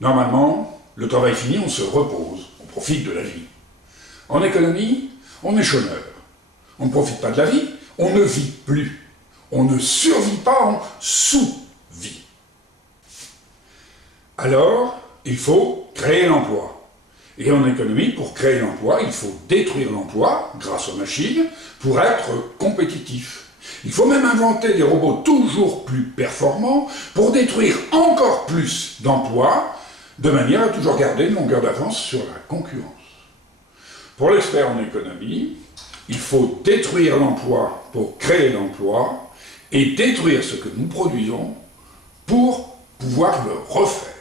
Normalement, le travail fini, on se repose, on profite de la vie. En économie, on est chômeur. On ne profite pas de la vie, on ne vit plus. On ne survit pas, on sous-vit. Alors, il faut créer l'emploi. Et en économie, pour créer l'emploi, il faut détruire l'emploi, grâce aux machines, pour être compétitif. Il faut même inventer des robots toujours plus performants pour détruire encore plus d'emplois, de manière à toujours garder une longueur d'avance sur la concurrence. Pour l'expert en économie, il faut détruire l'emploi pour créer l'emploi et détruire ce que nous produisons pour pouvoir le refaire.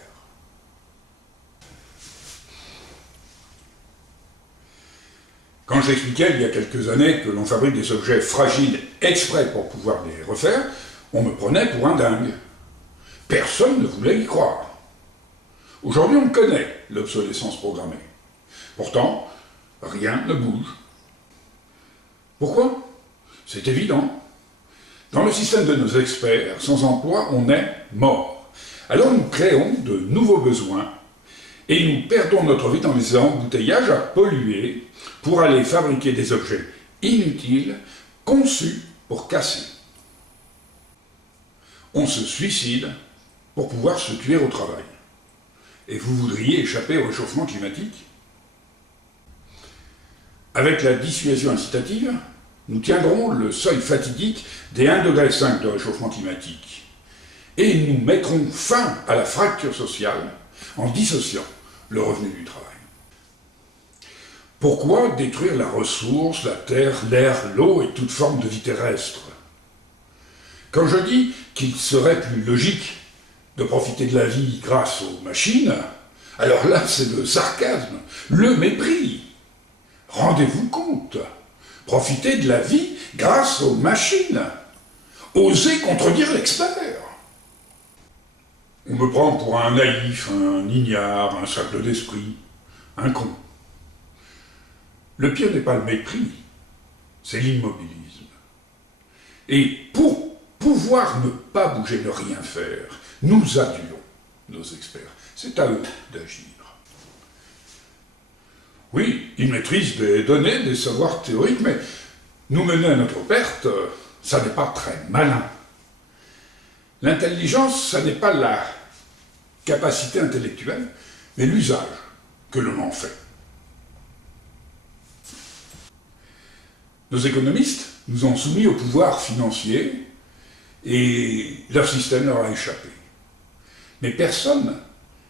Quand j'expliquais il y a quelques années que l'on fabrique des objets fragiles exprès pour pouvoir les refaire, on me prenait pour un dingue. Personne ne voulait y croire. Aujourd'hui, on connaît l'obsolescence programmée. Pourtant, rien ne bouge. Pourquoi? C'est évident. Dans le système de nos experts, sans emploi, on est mort. Alors nous créons de nouveaux besoins et nous perdons notre vie dans les embouteillages à polluer pour aller fabriquer des objets inutiles, conçus pour casser. On se suicide pour pouvoir se tuer au travail. Et vous voudriez échapper au réchauffement climatique? Avec la dissuasion incitative, nous tiendrons le seuil fatidique des 1,5 degré de réchauffement climatique. Et nous mettrons fin à la fracture sociale en dissociant le revenu du travail. Pourquoi détruire la ressource, la terre, l'air, l'eau et toute forme de vie terrestre? Quand je dis qu'il serait plus logique de profiter de la vie grâce aux machines, alors là c'est le sarcasme, le mépris. Rendez-vous compte, profiter de la vie grâce aux machines. Osez contredire l'expert. On me prend pour un naïf, un ignare, un simple d'esprit, un con. Le pire n'est pas le mépris, c'est l'immobilisme. Et pour pouvoir ne pas bouger, ne rien faire, nous adulons nos experts. C'est à eux d'agir. Oui, ils maîtrisent des données, des savoirs théoriques, mais nous mener à notre perte, ça n'est pas très malin. L'intelligence, ça n'est pas la capacité intellectuelle, mais l'usage que l'on en fait. Nos économistes nous ont soumis au pouvoir financier et leur système leur a échappé. Mais personne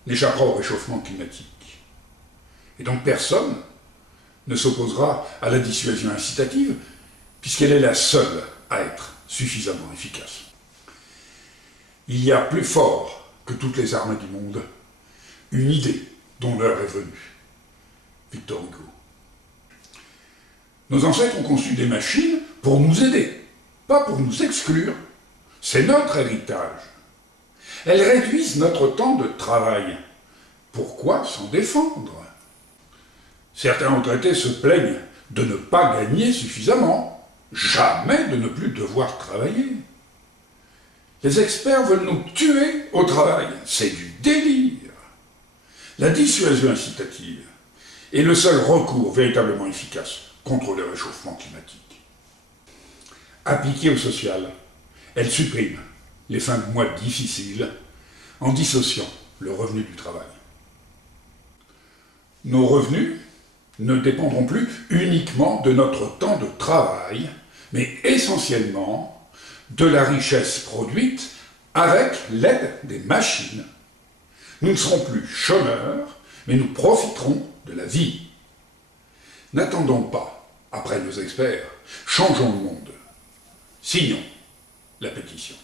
n'échappera au réchauffement climatique. Et donc personne ne s'opposera à la dissuasion incitative, puisqu'elle est la seule à être suffisamment efficace. Il y a plus fort que toutes les armées du monde, une idée dont l'heure est venue. Victor Hugo. Nos ancêtres ont conçu des machines pour nous aider, pas pour nous exclure. C'est notre héritage. Elles réduisent notre temps de travail. Pourquoi s'en défendre? Certains retraités se plaignent de ne pas gagner suffisamment, jamais de ne plus devoir travailler. Les experts veulent nous tuer au travail, c'est du délire. La dissuasion incitative est le seul recours véritablement efficace contre le réchauffement climatique. Appliquée au social, elle supprime les fins de mois difficiles en dissociant le revenu du travail. Nos revenus ne dépendront plus uniquement de notre temps de travail, mais essentiellement de la richesse produite avec l'aide des machines. Nous ne serons plus chômeurs, mais nous profiterons de la vie. N'attendons pas, après nos experts, changeons le monde. Signons la pétition.